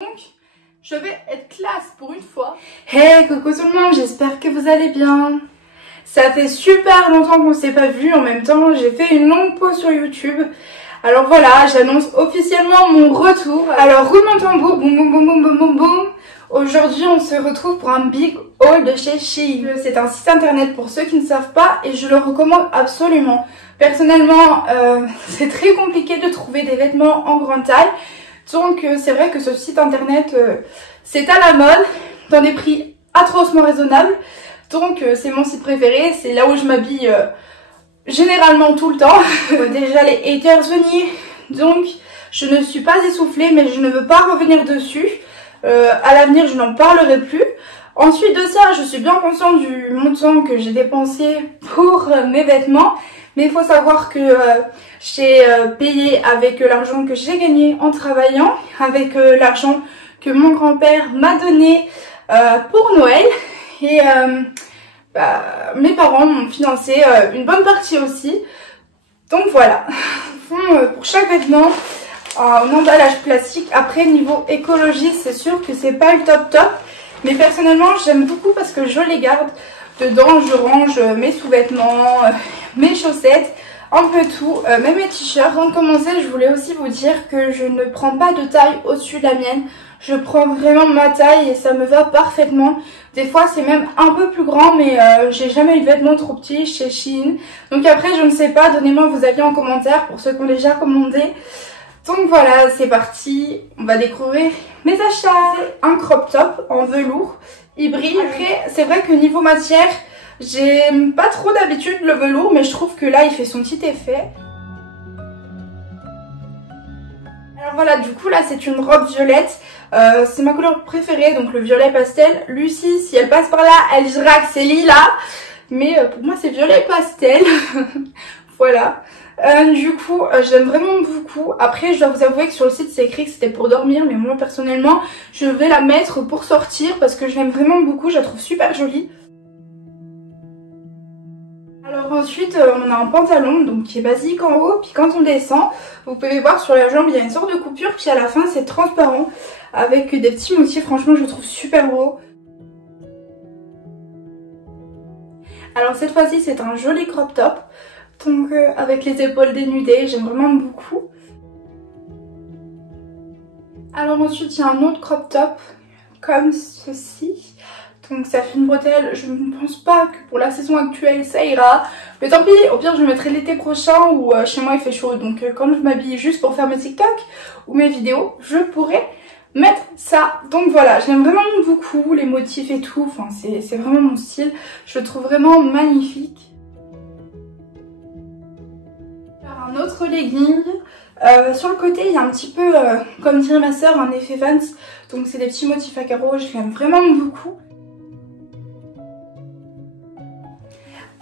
Donc, je vais être classe pour une fois. Hey, coucou tout le monde, j'espère que vous allez bien. Ça fait super longtemps qu'on s'est pas vu. En même temps, j'ai fait une longue pause sur YouTube. Alors voilà, j'annonce officiellement mon retour. Alors roulement de tambour, boum boum boum boum boum boum boum. Aujourd'hui, on se retrouve pour un big haul de chez Shein. C'est un site internet pour ceux qui ne savent pas et je le recommande absolument. Personnellement, c'est très compliqué de trouver des vêtements en grande taille. Donc c'est vrai que ce site internet, c'est à la mode, dans des prix atrocement raisonnables. Donc c'est mon site préféré, c'est là où je m'habille généralement tout le temps. Déjà les haters venir, donc je ne suis pas essoufflée mais je ne veux pas revenir dessus. À l'avenir je n'en parlerai plus. Ensuite de ça, je suis bien consciente du montant que j'ai dépensé pour mes vêtements. Mais il faut savoir que j'ai payé avec l'argent que j'ai gagné en travaillant, avec l'argent que mon grand-père m'a donné pour Noël. Et mes parents m'ont financé une bonne partie aussi. Donc voilà, pour chaque vêtement, un emballage plastique. Après, niveau écologie, c'est sûr que c'est pas le top top. Mais personnellement, j'aime beaucoup parce que je les garde. Dedans, je range mes sous-vêtements, mes chaussettes, un peu tout, même mes t-shirts. Avant de commencer, je voulais aussi vous dire que je ne prends pas de taille au-dessus de la mienne. Je prends vraiment ma taille et ça me va parfaitement. Des fois, c'est même un peu plus grand, mais j'ai jamais eu de vêtements trop petits chez Shein. Donc après, je ne sais pas, donnez-moi vos avis en commentaire pour ceux qui ont déjà commandé. Donc voilà, c'est parti, on va découvrir mes achats. C'est un crop top en velours. Il brille. Après, c'est vrai que niveau matière, j'ai pas trop d'habitude le velours, mais je trouve que là, il fait son petit effet. Alors voilà, du coup, là, c'est une robe violette. C'est ma couleur préférée, donc le violet pastel. Lucie, si elle passe par là, elle dira que c'est lilas. Mais pour moi, c'est violet pastel. Voilà. Du coup, j'aime vraiment beaucoup. Après, je dois vous avouer que sur le site, c'est écrit que c'était pour dormir. Mais moi, personnellement, je vais la mettre pour sortir parce que je l'aime vraiment beaucoup. Je la trouve super jolie. Alors ensuite, on a un pantalon donc qui est basique en haut. Puis quand on descend, vous pouvez voir sur la jambe, il y a une sorte de coupure. Puis à la fin, c'est transparent avec des petits motifs. Franchement, je le trouve super beau. Alors cette fois-ci, c'est un joli crop top. Donc avec les épaules dénudées, j'aime vraiment beaucoup. Alors ensuite il y a un autre crop top comme ceci. Donc ça fait une bretelle, je ne pense pas que pour la saison actuelle ça ira. Mais tant pis, au pire je le mettrai l'été prochain où chez moi il fait chaud. Donc quand je m'habille juste pour faire mes TikTok ou mes vidéos, je pourrais mettre ça. Donc voilà, j'aime vraiment beaucoup les motifs et tout. Enfin c'est vraiment mon style, je le trouve vraiment magnifique. Un autre legging, sur le côté il y a un petit peu, comme dirait ma soeur, un effet Vans, donc c'est des petits motifs à carreaux, je l'aime vraiment beaucoup.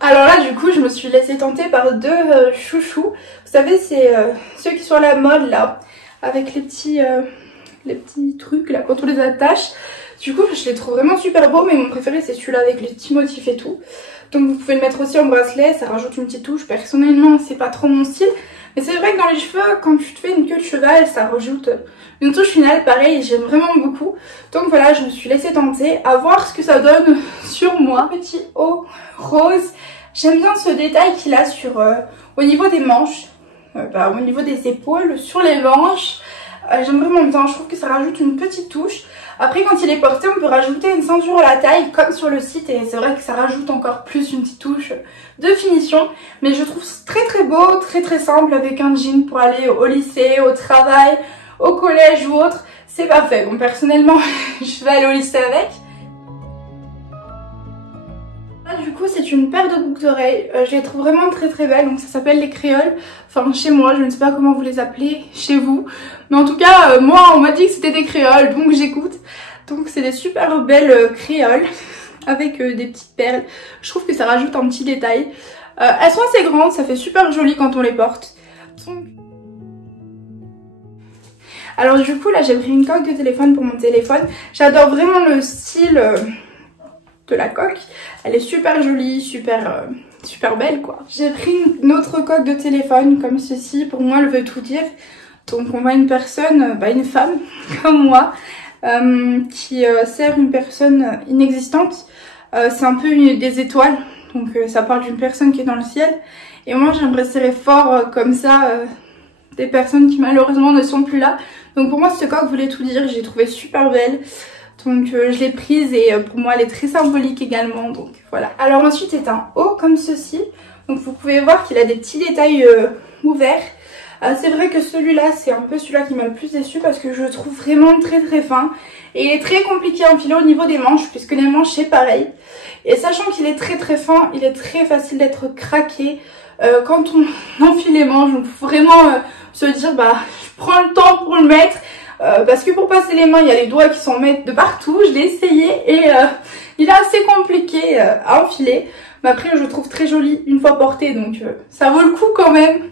Alors là du coup je me suis laissée tenter par deux chouchous, vous savez c'est ceux qui sont à la mode là, avec les petits trucs là quand on les attache. Du coup je les trouve vraiment super beaux, mais mon préféré c'est celui-là avec les petits motifs et tout. Donc vous pouvez le mettre aussi en bracelet, ça rajoute une petite touche. Personnellement c'est pas trop mon style, mais c'est vrai que dans les cheveux, quand tu te fais une queue de cheval, ça rajoute une touche finale, pareil, j'aime vraiment beaucoup. Donc voilà, je me suis laissée tenter, à voir ce que ça donne sur moi. Petit haut rose, j'aime bien ce détail qu'il a sur au niveau des manches, au niveau des épaules, sur les manches. J'aime vraiment bien, je trouve que ça rajoute une petite touche. Après quand il est porté, on peut rajouter une ceinture à la taille comme sur le site et c'est vrai que ça rajoute encore plus une petite touche de finition. Mais je trouve très très beau, très très simple avec un jean pour aller au lycée, au travail, au collège ou autre. C'est parfait. Bon personnellement je vais aller au lycée avec. Là, du coup c'est une paire de boucles d'oreilles, je les trouve vraiment très très belles, donc ça s'appelle les créoles, enfin chez moi, je ne sais pas comment vous les appelez chez vous, mais en tout cas moi on m'a dit que c'était des créoles donc j'écoute. Donc c'est des super belles créoles avec des petites perles, je trouve que ça rajoute un petit détail. Elles sont assez grandes, ça fait super joli quand on les porte. Donc... Alors du coup là j'ai pris une coque de téléphone pour mon téléphone, j'adore vraiment le style... de la coque, elle est super jolie, super belle quoi. J'ai pris une autre coque de téléphone comme ceci, pour moi elle veut tout dire. Donc on voit une personne, une femme comme moi, qui sert une personne inexistante. C'est un peu des étoiles, donc ça parle d'une personne qui est dans le ciel. Et moi j'aimerais serrer fort comme ça des personnes qui malheureusement ne sont plus là. Donc pour moi ce coq voulait tout dire, j'ai trouvé super belle. Donc je l'ai prise et pour moi elle est très symbolique également, donc voilà. Alors ensuite c'est un haut comme ceci, donc vous pouvez voir qu'il a des petits détails ouverts. C'est vrai que celui-là c'est un peu celui-là qui m'a le plus déçu parce que je le trouve vraiment très fin. Et il est très compliqué à enfiler au niveau des manches puisque les manches c'est pareil. Et sachant qu'il est très fin, il est très facile d'être craqué quand on enfile les manches. Donc faut vraiment se dire je prends le temps pour le mettre. Parce que pour passer les mains, il y a les doigts qui s'en mettent de partout. Je l'ai essayé et il est assez compliqué à enfiler. Mais après, je le trouve très joli une fois porté, donc ça vaut le coup quand même.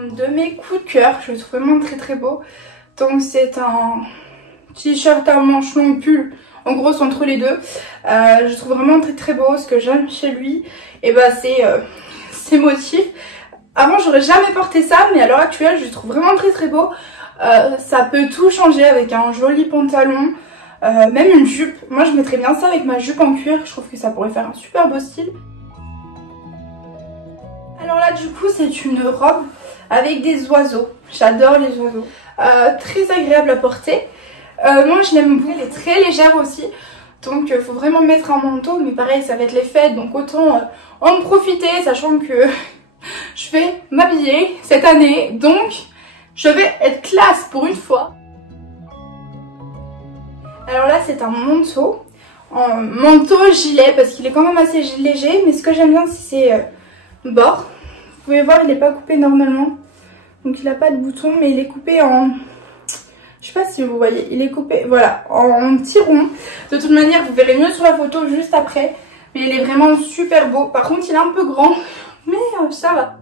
Un de mes coups de cœur, je le trouve vraiment très beau. Donc c'est un t-shirt à manches longues pull. En gros, c'est entre les deux. Je trouve vraiment très beau. Ce que j'aime chez lui, et c'est ses motifs. Avant j'aurais jamais porté ça, mais à l'heure actuelle je le trouve vraiment très beau. Ça peut tout changer avec un joli pantalon, même une jupe. Moi je mettrais bien ça avec ma jupe en cuir, je trouve que ça pourrait faire un super beau style. Alors là du coup c'est une robe avec des oiseaux, j'adore les oiseaux. Très agréable à porter. Moi je l'aime beaucoup, elle est très légère aussi. Donc faut vraiment mettre un manteau, mais pareil ça va être les fêtes, donc autant en profiter, sachant que je vais m'habiller cette année, donc je vais être classe pour une fois. Alors là c'est un manteau, en manteau gilet parce qu'il est quand même assez léger, mais ce que j'aime bien c'est ses bords. Vous pouvez voir il n'est pas coupé normalement, donc il n'a pas de bouton, mais il est coupé en... Je sais pas si vous voyez, il est coupé voilà en petits ronds. De toute manière vous verrez mieux sur la photo juste après, mais il est vraiment super beau. Par contre il est un peu grand, mais ça va.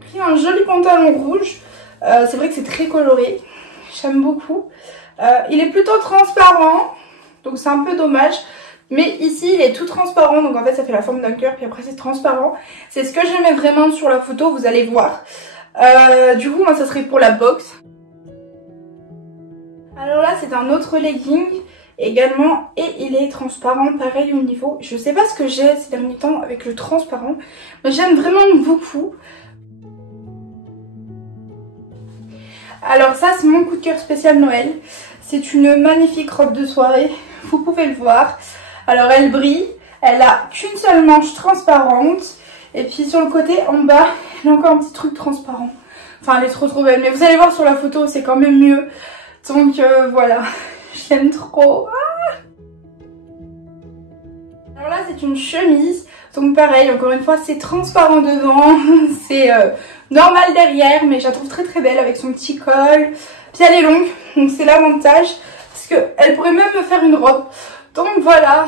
J'ai pris un joli pantalon rouge, c'est vrai que c'est très coloré, j'aime beaucoup. Il est plutôt transparent, donc c'est un peu dommage. Mais ici il est tout transparent, donc en fait ça fait la forme d'un cœur, puis après c'est transparent. C'est ce que j'aimais vraiment sur la photo, vous allez voir. Du coup moi ça serait pour la boxe. Alors là c'est un autre legging également et il est transparent pareil au niveau. Je sais pas ce que j'ai ces derniers temps avec le transparent, mais j'aime vraiment beaucoup. Alors ça c'est mon coup de cœur spécial Noël. C'est une magnifique robe de soirée, vous pouvez le voir. Alors elle brille, elle a qu'une seule manche transparente. Et puis sur le côté en bas, elle a encore un petit truc transparent. Enfin elle est trop belle, mais vous allez voir sur la photo c'est quand même mieux. Donc voilà, je l'aime trop. Alors là c'est une chemise, donc pareil encore une fois c'est transparent devant, c'est normal derrière, mais je la trouve très belle avec son petit col. Puis elle est longue, donc c'est l'avantage, parce qu'elle pourrait même me faire une robe. Donc voilà.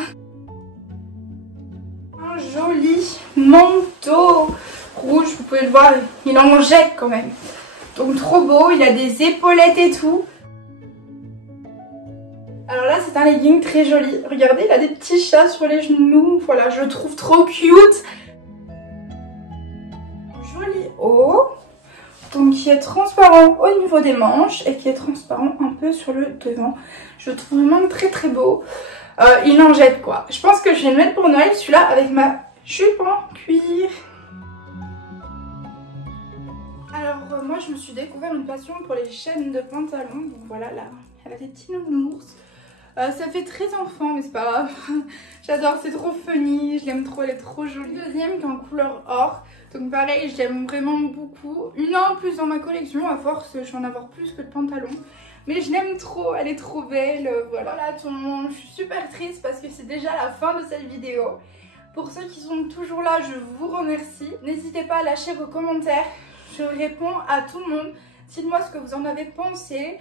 Un joli manteau rouge, vous pouvez le voir, il en jette quand même. Donc trop beau, il a des épaulettes et tout. Alors là c'est un legging très joli, regardez il a des petits chats sur les genoux, voilà je le trouve trop cute. Joli haut, donc qui est transparent au niveau des manches et qui est transparent un peu sur le devant. Je le trouve vraiment très beau, il en jette quoi. Je pense que je vais le mettre pour Noël celui-là avec ma jupe en cuir. Alors moi je me suis découvert une passion pour les chaînes de pantalon, donc voilà là, elle a des petits nounours. Ça fait très enfant mais c'est pas grave, j'adore, c'est trop funny, je l'aime trop, elle est trop jolie. Deuxième qui est en couleur or, donc pareil je l'aime vraiment beaucoup. Une en plus dans ma collection, à force je vais en avoir plus que de pantalons. Mais je l'aime trop, elle est trop belle, voilà tout le monde. Je suis super triste parce que c'est déjà la fin de cette vidéo. Pour ceux qui sont toujours là, je vous remercie. N'hésitez pas à lâcher vos commentaires, je réponds à tout le monde. Dites-moi ce que vous en avez pensé.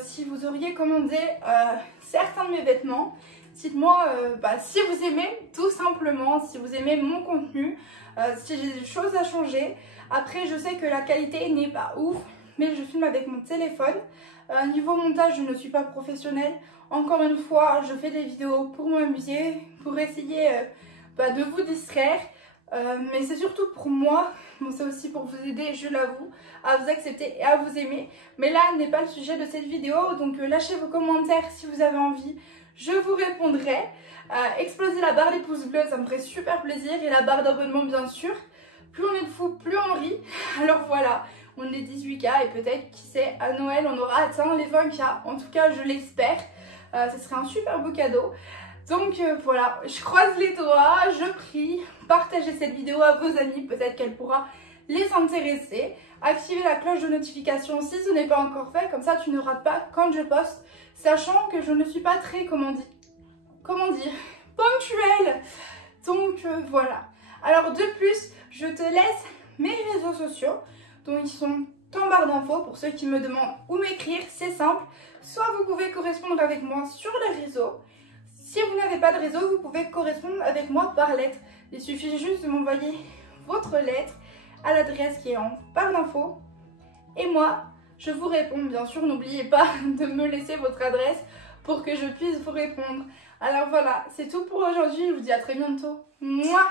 Si vous auriez commandé certains de mes vêtements, dites-moi si vous aimez tout simplement, si vous aimez mon contenu, si j'ai des choses à changer. Après je sais que la qualité n'est pas ouf, mais je filme avec mon téléphone. Niveau montage je ne suis pas professionnelle. Encore une fois je fais des vidéos pour m'amuser, pour essayer de vous distraire. Mais c'est surtout pour moi, bon c'est aussi pour vous aider, je l'avoue, à vous accepter et à vous aimer. Mais là n'est pas le sujet de cette vidéo, donc lâchez vos commentaires si vous avez envie, je vous répondrai. Explosez la barre des pouces bleus, ça me ferait super plaisir, et la barre d'abonnement bien sûr. Plus on est de fous, plus on rit. Alors voilà, on est 18 000 et peut-être, qui sait, à Noël on aura atteint les 20 000. En tout cas je l'espère, ce serait un super beau cadeau. Donc voilà, je croise les doigts, je prie, partagez cette vidéo à vos amis, peut-être qu'elle pourra les intéresser. Activez la cloche de notification si ce n'est pas encore fait, comme ça tu ne rates pas quand je poste, sachant que je ne suis pas très, comment dire, ponctuelle. Donc voilà. Alors de plus, je te laisse mes réseaux sociaux, donc ils sont en barre d'infos pour ceux qui me demandent où m'écrire, c'est simple. Soit vous pouvez correspondre avec moi sur les réseaux. Si vous n'avez pas de réseau, vous pouvez correspondre avec moi par lettre. Il suffit juste de m'envoyer votre lettre à l'adresse qui est en barre d'infos. Et moi, je vous réponds. Bien sûr, n'oubliez pas de me laisser votre adresse pour que je puisse vous répondre. Alors voilà, c'est tout pour aujourd'hui. Je vous dis à très bientôt. Mouah.